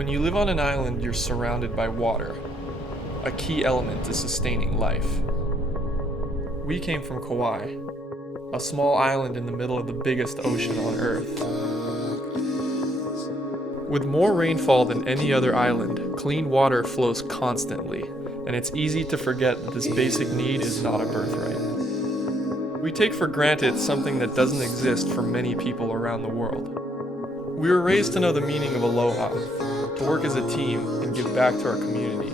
When you live on an island, you're surrounded by water, a key element to sustaining life. We came from Kauai, a small island in the middle of the biggest ocean on Earth. With more rainfall than any other island, clean water flows constantly, and it's easy to forget that this basic need is not a birthright. We take for granted something that doesn't exist for many people around the world. We were raised to know the meaning of aloha, to work as a team and give back to our community.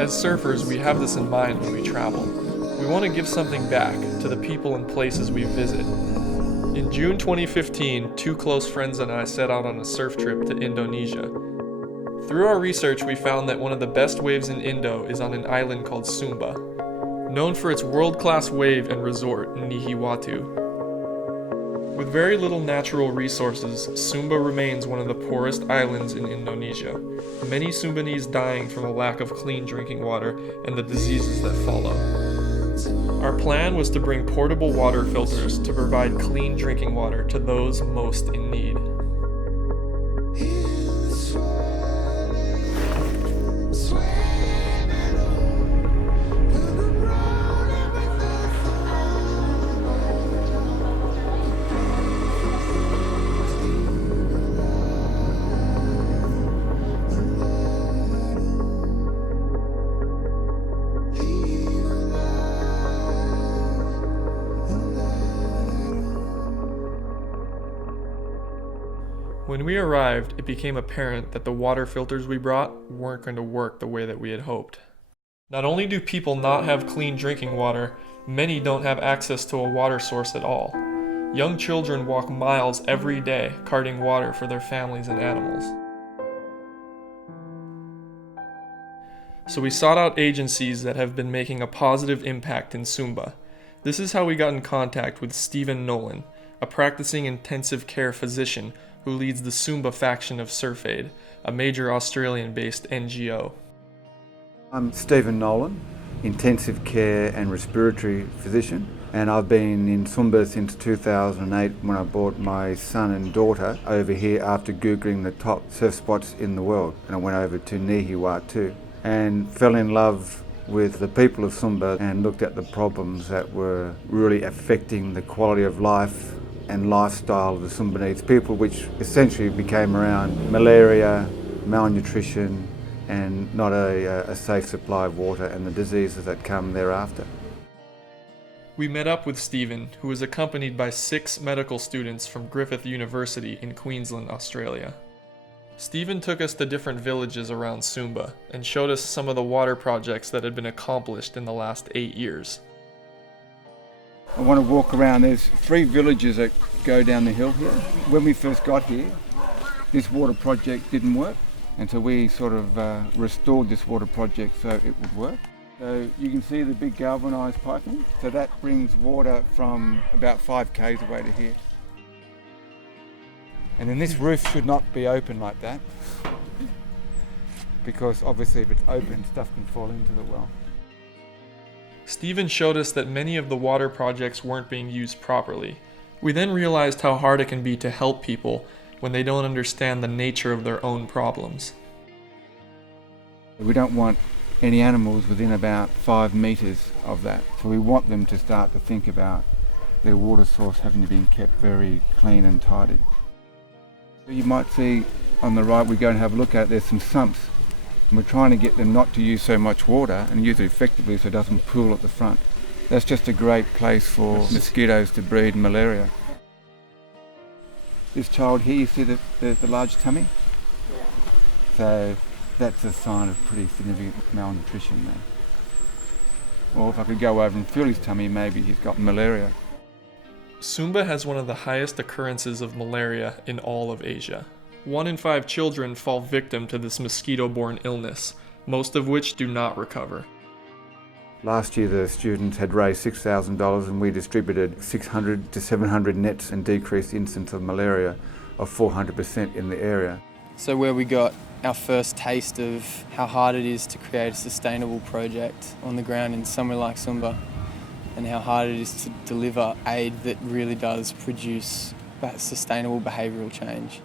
As surfers, we have this in mind when we travel. We want to give something back to the people and places we visit. In June 2015, two close friends and I set out on a surf trip to Indonesia. Through our research, we found that one of the best waves in Indo is on an island called Sumba, known for its world-class wave and resort, Nihiwatu. With very little natural resources, Sumba remains one of the poorest islands in Indonesia, many Sumbanese dying from a lack of clean drinking water and the diseases that follow. Our plan was to bring portable water filters to provide clean drinking water to those most in need. When we arrived, it became apparent that the water filters we brought weren't going to work the way that we had hoped. Not only do people not have clean drinking water, many don't have access to a water source at all. Young children walk miles every day carting water for their families and animals. So we sought out agencies that have been making a positive impact in Sumba. This is how we got in contact with Stephen Nolan, a practicing intensive care physician who leads the Sumba faction of Surf Aid, a major Australian-based NGO. I'm Stephen Nolan, intensive care and respiratory physician, and I've been in Sumba since 2008 when I brought my son and daughter over here after Googling the top surf spots in the world. And I went over to Nihiwatu and fell in love with the people of Sumba and looked at the problems that were really affecting the quality of life and lifestyle of the Sumbanese people, which essentially became around malaria, malnutrition, and not a safe supply of water and the diseases that come thereafter. We met up with Stephen, who was accompanied by 6 medical students from Griffith University in Queensland, Australia. Stephen took us to different villages around Sumba and showed us some of the water projects that had been accomplished in the last 8 years. I want to walk around. There's 3 villages that go down the hill here. When we first got here, this water project didn't work, and so we sort of restored this water project so it would work. So you can see the big galvanised piping. So that brings water from about 5 k's away to here. And then this roof should not be open like that, because obviously if it's open, stuff can fall into the well. Stephen showed us that many of the water projects weren't being used properly. We then realized how hard it can be to help people when they don't understand the nature of their own problems. We don't want any animals within about 5 metres of that. So we want them to start to think about their water source having to be kept very clean and tidy. You might see on the right, we go and have a look at it, there's some sumps. And we're trying to get them not to use so much water and use it effectively so it doesn't pool at the front. That's just a great place for mosquitoes to breed malaria. This child here, you see the large tummy? So that's a sign of pretty significant malnutrition there. Or if I could go over and feel his tummy, maybe he's got malaria. Sumba has one of the highest occurrences of malaria in all of Asia. 1 in 5 children fall victim to this mosquito-borne illness, most of which do not recover. Last year the students had raised $6,000 and we distributed 600 to 700 nets and decreased the incidence of malaria of 400% in the area. So where we got our first taste of how hard it is to create a sustainable project on the ground in somewhere like Sumba, and how hard it is to deliver aid that really does produce sustainable behavioural change.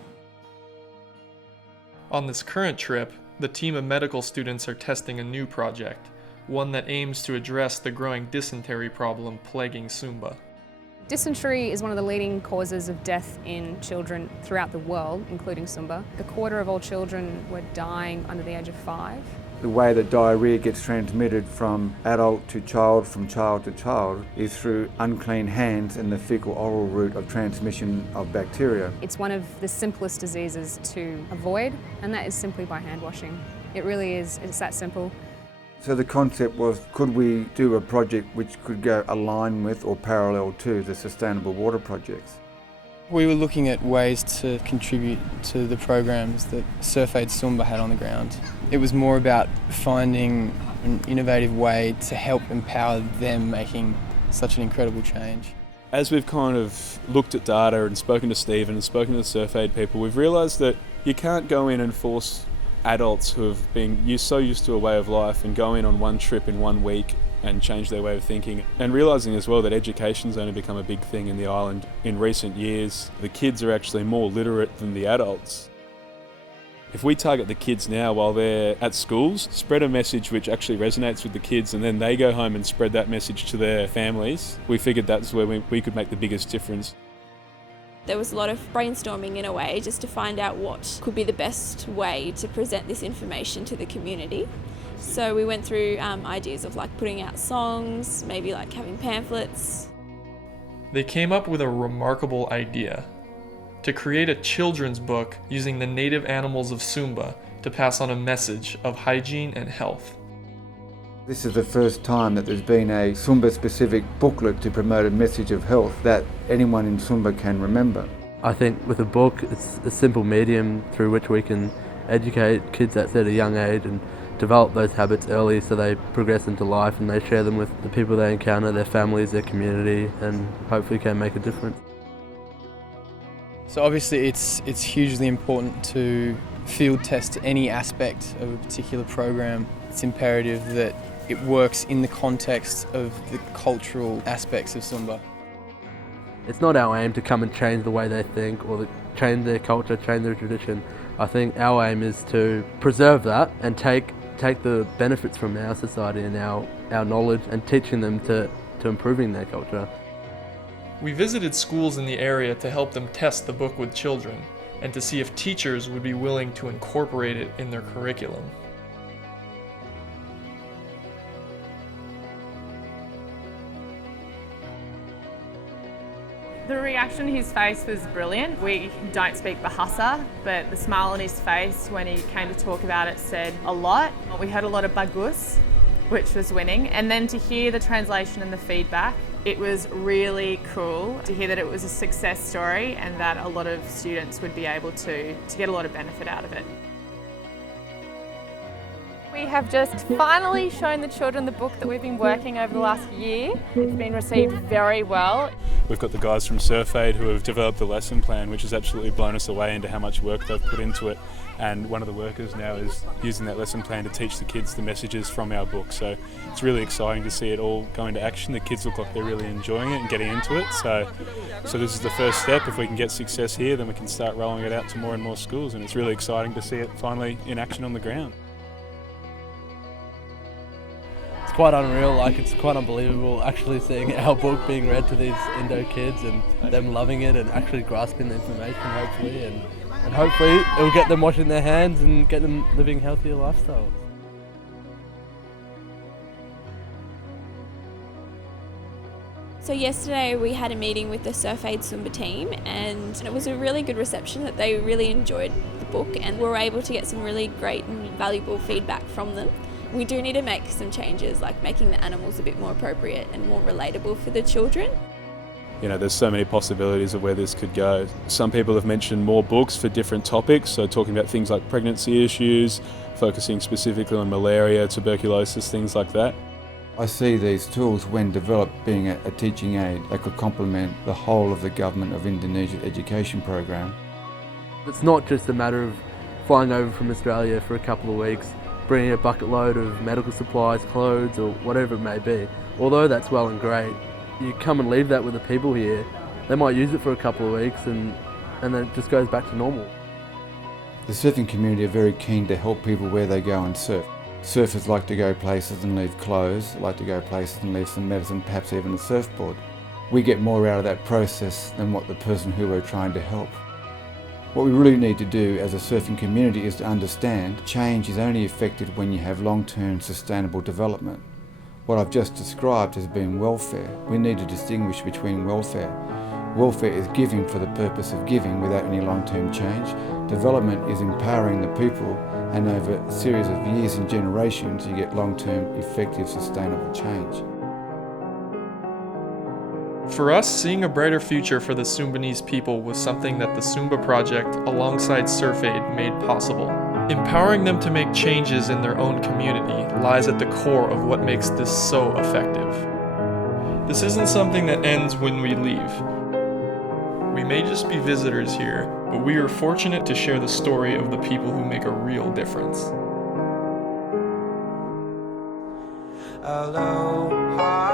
On this current trip, the team of medical students are testing a new project, one that aims to address the growing dysentery problem plaguing Sumba. Dysentery is one of the leading causes of death in children throughout the world, including Sumba. A quarter of all children were dying under the age of 5. The way that diarrhoea gets transmitted from adult to child, from child to child, is through unclean hands and the fecal-oral route of transmission of bacteria. It's one of the simplest diseases to avoid, and that is simply by hand washing. It really is, it's that simple. So the concept was, could we do a project which could go align with or parallel to the sustainable water projects? We were looking at ways to contribute to the programs that Surf Aid Sumba had on the ground. It was more about finding an innovative way to help empower them making such an incredible change. As we've kind of looked at data and spoken to Stephen and spoken to the Surf Aid people, we've realised that you can't go in and force adults who have been so used to a way of life and go in on one trip in 1 week and change their way of thinking. And realising as well that education's only become a big thing in the island in recent years. The kids are actually more literate than the adults. If we target the kids now while they're at schools, spread a message which actually resonates with the kids, and then they go home and spread that message to their families, we figured that's where we could make the biggest difference. There was a lot of brainstorming in a way just to find out what could be the best way to present this information to the community. So we went through ideas of like putting out songs, maybe like having pamphlets. They came up with a remarkable idea: to create a children's book using the native animals of Sumba to pass on a message of hygiene and health. This is the first time that there's been a Sumba-specific booklet to promote a message of health that anyone in Sumba can remember. I think with a book, it's a simple medium through which we can educate kids at a young age and develop those habits early so they progress into life and they share them with the people they encounter, their families, their community, and hopefully can make a difference. So obviously it's hugely important to field test any aspect of a particular program. It's imperative that it works in the context of the cultural aspects of Sumba. It's not our aim to come and change the way they think or change their culture, change their tradition. I think our aim is to preserve that and take the benefits from our society and our knowledge and teaching them to improving their culture. We visited schools in the area to help them test the book with children and to see if teachers would be willing to incorporate it in their curriculum. The reaction on his face was brilliant. We don't speak Bahasa, but the smile on his face when he came to talk about it said a lot. We heard a lot of bagus, which was winning, and then to hear the translation and the feedback, it was really cool to hear that it was a success story and that a lot of students would be able to get a lot of benefit out of it. We have just finally shown the children the book that we've been working over the last year. It's been received very well. We've got the guys from Surf Aid who have developed the lesson plan, which has absolutely blown us away into how much work they've put into it. And one of the workers now is using that lesson plan to teach the kids the messages from our book. So it's really exciting to see it all go into action. The kids look like they're really enjoying it and getting into it. So this is the first step. If we can get success here, then we can start rolling it out to more and more schools. And it's really exciting to see it finally in action on the ground. It's quite unreal, it's quite unbelievable actually seeing our book being read to these Indo kids and them loving it and actually grasping the information hopefully and hopefully it will get them washing their hands and get them living healthier lifestyles. So yesterday we had a meeting with the Surf Aid Sumba team and it was a really good reception that they really enjoyed the book and we were able to get some really great and valuable feedback from them. We do need to make some changes, like making the animals a bit more appropriate and more relatable for the children. You know, there's so many possibilities of where this could go. Some people have mentioned more books for different topics, so talking about things like pregnancy issues, focusing specifically on malaria, tuberculosis, things like that. I see these tools, when developed, being a teaching aid that could complement the whole of the government of Indonesia's education program. It's not just a matter of flying over from Australia for a couple of weeks, bringing a bucket load of medical supplies, clothes or whatever it may be. Although that's well and great, you come and leave that with the people here, they might use it for a couple of weeks and then it just goes back to normal. The surfing community are very keen to help people where they go and surf. Surfers like to go places and leave clothes, like to go places and leave some medicine, perhaps even a surfboard. We get more out of that process than what the person who we're trying to help. What we really need to do as a surfing community is to understand change is only effective when you have long-term sustainable development. What I've just described as being welfare, we need to distinguish between welfare. Welfare is giving for the purpose of giving without any long-term change. Development is empowering the people, and over a series of years and generations you get long-term, effective, sustainable change. For us, seeing a brighter future for the Sumbanese people was something that the Sumba Project, alongside Surf Aid, made possible. Empowering them to make changes in their own community lies at the core of what makes this so effective. This isn't something that ends when we leave. We may just be visitors here, but we are fortunate to share the story of the people who make a real difference. Aloha.